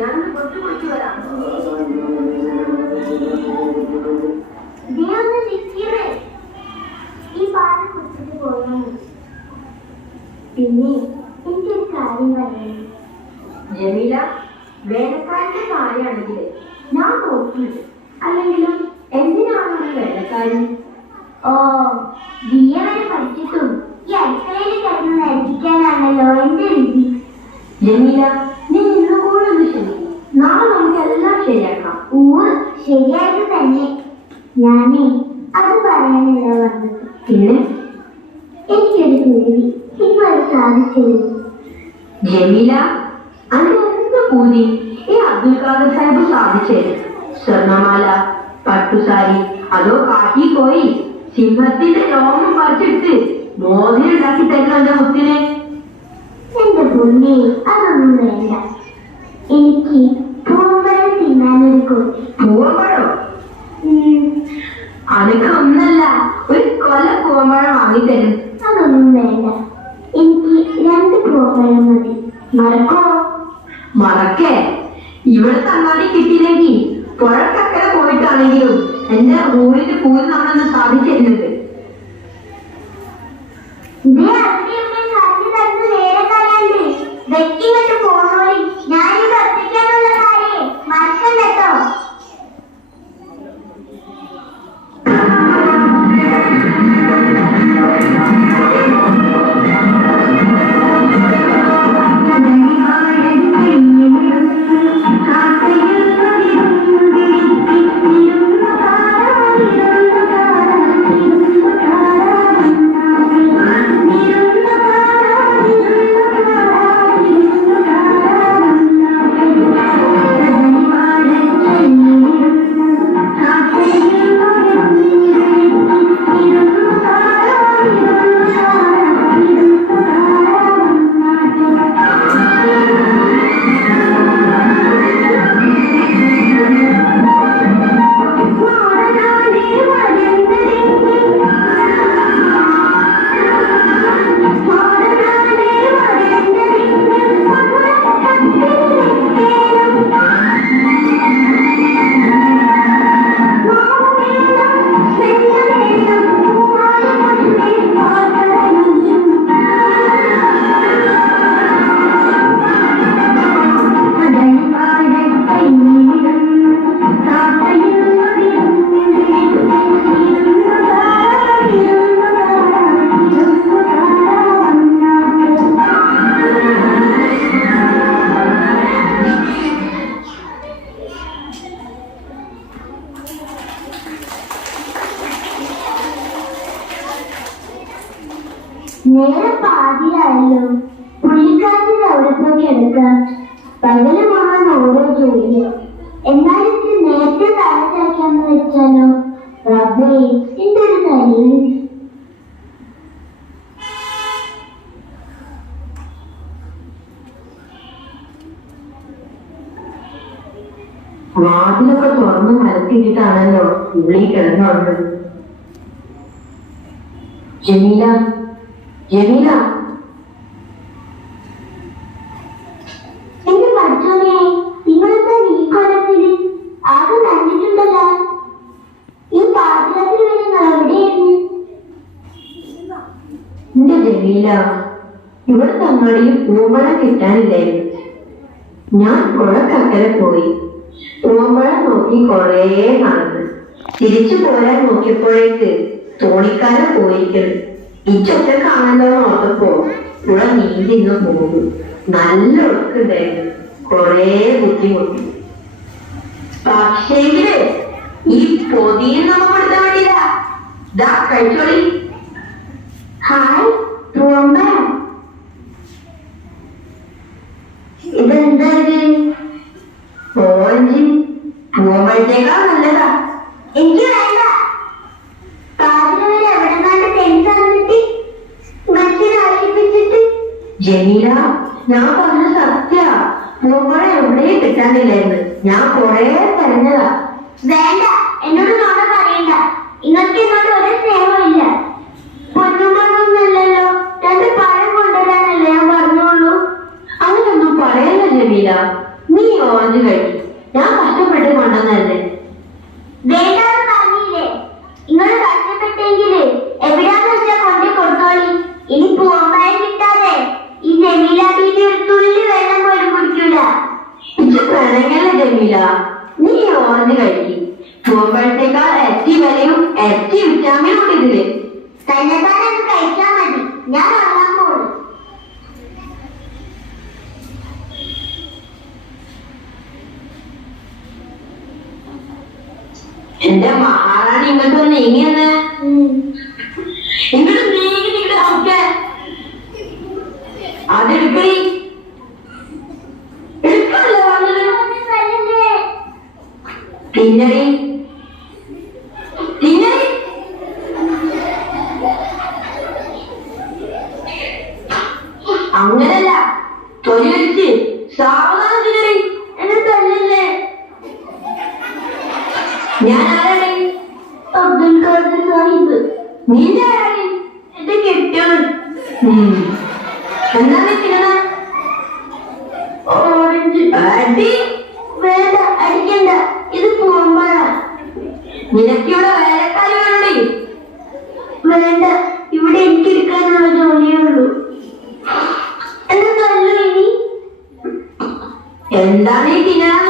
ഞാനൊന്ന് പുറത്തു പോയിട്ട് വരാം. ഈ പാല് കുടിച്ചിട്ട് പോയാ പിന്നെ എനിക്കൊരു കാര്യം പറയാം. ജമീല, വേലക്കാരന്റെ കാര്യമാണെങ്കിൽ ഞാൻ നോക്കിയത്, അല്ലെങ്കിലും എന്തിനാണ് ഒരു വേലക്കാരൻ? ഓ, ബിഎവരെ പഠിച്ചിട്ടും ഈ അടുക്കളയിൽ കിടന്ന് നരകിക്കാനാണല്ലോ എന്റെ രീതി. ജമീല, നീ ഇന്നും കൂടെ ഒന്ന് ക്ഷമിക്കും. നാളെ നമുക്ക് എല്ലാം ശരിയാക്കാം. ശരിയായിട്ട് തന്നെ. ഞാനേ അത് പറയാനല്ല വന്നത്. പിന്നെ എനിക്കൊരു പേടി ഇന്നത് സാധിച്ചത്. ജമീല, അതിന് എന്ത് കൂലി ഈ അബ്ദുൽ ഖാദർ സാഹിബ് സാധിച്ചത്? സ്വർണമാല, പട്ടുസാരി, അതോ കാട്ടി പോയി സിംഹത്തിന്റെ രോമം പറിച്ചെടുത്ത് മോതിരം ഉണ്ടാക്കി തരുന്ന എന്റെ മുത്തിനെ? എന്റെ പൊന്നേ, അതൊന്നും വേണ്ട. എനിക്ക് പൂമ്പഴം തിന്നാനൊരു കൊതി. പൂവമ്പഴോ? അനക്ക് ഒന്നല്ല, ഒരു കൊല പൂവമ്പഴം വാങ്ങിത്തരും. അതൊന്നും വേണ്ട. എനിക്ക് 2 പൂമ്പഴം മതി. മറക്കോ? മറക്കേ? ഇവിടെ തങ്ങാടി കിട്ടിയില്ലെങ്കിൽ പുഴക്കക്കരെ പോയിട്ടാണെങ്കിലും എന്റെ ഊരിന്റെ പൂരി നമ്മളൊന്ന് സാധിച്ചിരുന്നത്. വെക്കിങ്ങോട്ട് പോണോളി. ഞാനിത് ഒറ്റയ്ക്കാനുള്ള കാര്യം മറക്കല്ലോ. നേരെ പാതിയായല്ലോ. പുള്ളിക്കാരൻ്റെ അവിടെ പോയി എടുക്കാം. പകല് മുഴുവൻ ഓരോ ജോലി. എന്നാലും ഇത് നേരത്തെ തലച്ചാക്കാന്ന് വെച്ചാലോ? റബ്ബേ, എന്തൊരു കാര്യം. വാതിലൊക്കെ തുറന്ന് മരത്തിയിട്ടാണല്ലോ ഉള്ളി കിടന്നുള്ളത്. ജമീല, ജമീല, എന്റെ പഠിച്ചോനെ, നിങ്ങളെന്താ നീക്കൊലത്തില് ആകെ കണ്ടിട്ടുണ്ടല്ലോ. ഈ പാചകത്തിൽ നിങ്ങൾ എവിടെയായിരുന്നു? എന്റെ ജമീല, ഇവിടെ തങ്ങാടിയിൽ പൂമ്പഴം കിട്ടാനില്ലായിരുന്നു. ഞാൻ പുഴക്കക്കരെ പോയി പൂമ്പഴം നോക്കി കൊറേ നടന്നു. തിരിച്ചു പോരാൻ നോക്കിയപ്പോഴേക്ക് തോണിക്കാരൻ പോയിരിക്കുന്നു. ഈ ചൊറ്റക്കാണല്ലോ ഓർത്തപ്പോ പുഴ നീന്തിന്ന് പോകും. നല്ല ഒഴുക്കുണ്ടായിരുന്നു. കൊറേ ബുദ്ധിമുട്ടി. പക്ഷേങ്കില് ഈ പൊതിയെ നമുക്ക് എടുത്താൻ വേണ്ടിയില്ല. ദാ കഴിച്ചോളി. ഹായ് പൂമ്പഴം. ഇതെന്താ ഇത്? ഓറഞ്ച് പൂമ്പഴത്തേക്കാൾ നല്ലതാ. എനിക്ക് വേണ്ട. പാതിരവരെ എവിടെങ്ങാണ്ട് തെളിച്ചിട്ട് മനുഷ്യനെ ആശിപ്പിച്ചിട്ട്. ജമീല, ഞാൻ പറഞ്ഞ സത്യ. പൂമ്പഴം എവിടെയും കിട്ടാനില്ലായിരുന്നു. ഞാൻ കൊറേ തെരഞ്ഞതാ. വേണ്ട, എന്നോട് നോണ പറയണ്ട. നിങ്ങൾക്ക് എന്നോട് ഒരു സ്നേഹമില്ല. പൊന്നുമണ്ണൊന്നല്ലല്ലോ, 2 പഴം കൊണ്ടുവരാനല്ലേ ഞാൻ പറഞ്ഞോളൂ. അങ്ങനൊന്നും പറയല്ല ജമീല. നീ ഓറഞ്ച് കഴിക്കും, ഞാൻ കഷ്ടപ്പെട്ട് കൊണ്ടുവന്നല്ലേ. വേണ്ടാന്ന് പറഞ്ഞില്ലേ? നിങ്ങൾ കഷ്ടപ്പെട്ടെങ്കില് എവിടാന്ന് വെച്ചാ കൊണ്ടേ കൊടുത്തോളി. ഇനി പൂവമ്പായ കിട്ടാതെ ഈ ജമീല ബീബി ഒരു തുള്ളി വെള്ളം പോലും കുടിക്കൂല. വേണമെങ്കിലേ ജമീല, നീ ഓറഞ്ച് കഴിക്കും. പൂവമ്പഴത്തേക്കാൾ എറ്റി വിലയും എറ്റി വിറ്റാമിനും ഉണ്ട് ഇതില്. തന്നെ തന്നെ കഴിച്ചാ മതി, ഞാൻ ഉറങ്ങാൻ പോകും. എന്റെ മഹാറാണി ഇങ്ങോട്ട് നീങ്ങിയെന്ന്. ഇങ്ങോട്ട് നീങ്ങി നിങ്ങളുടെ ഒക്കെ അതെടുക്കണി. എടുക്കണല്ലോ വന്നത്. തിന്നടി തിന്നടി. അങ്ങനല്ല, തൊലി വെച്ച് സാവധാനം തിന്നടി. എന്നെ തല്ലല്ലേ. ഞാൻ ആരാണ്? അബ്ദുൽ ഖാദർ സാഹിബ്. നിന്റെ ആരാണ്? എന്റെ കെട്ടിയാണ്. എന്താണ് തിന്നണ? ഓറഞ്ച്. അടി. വേണ്ട, അടിക്കണ്ട, ഇത് പൂവമ്പഴ. നിനക്കിവിടെ വേലക്കാരി വേണ്ടേ? വേണ്ട, ഇവിടെ എനിക്ക് എടുക്കാനുള്ള ജോലിയേ ഉള്ളൂ. എന്നെ തല്ലു ഇനി. എന്താണ് ഈ തിന്നണെന്ന്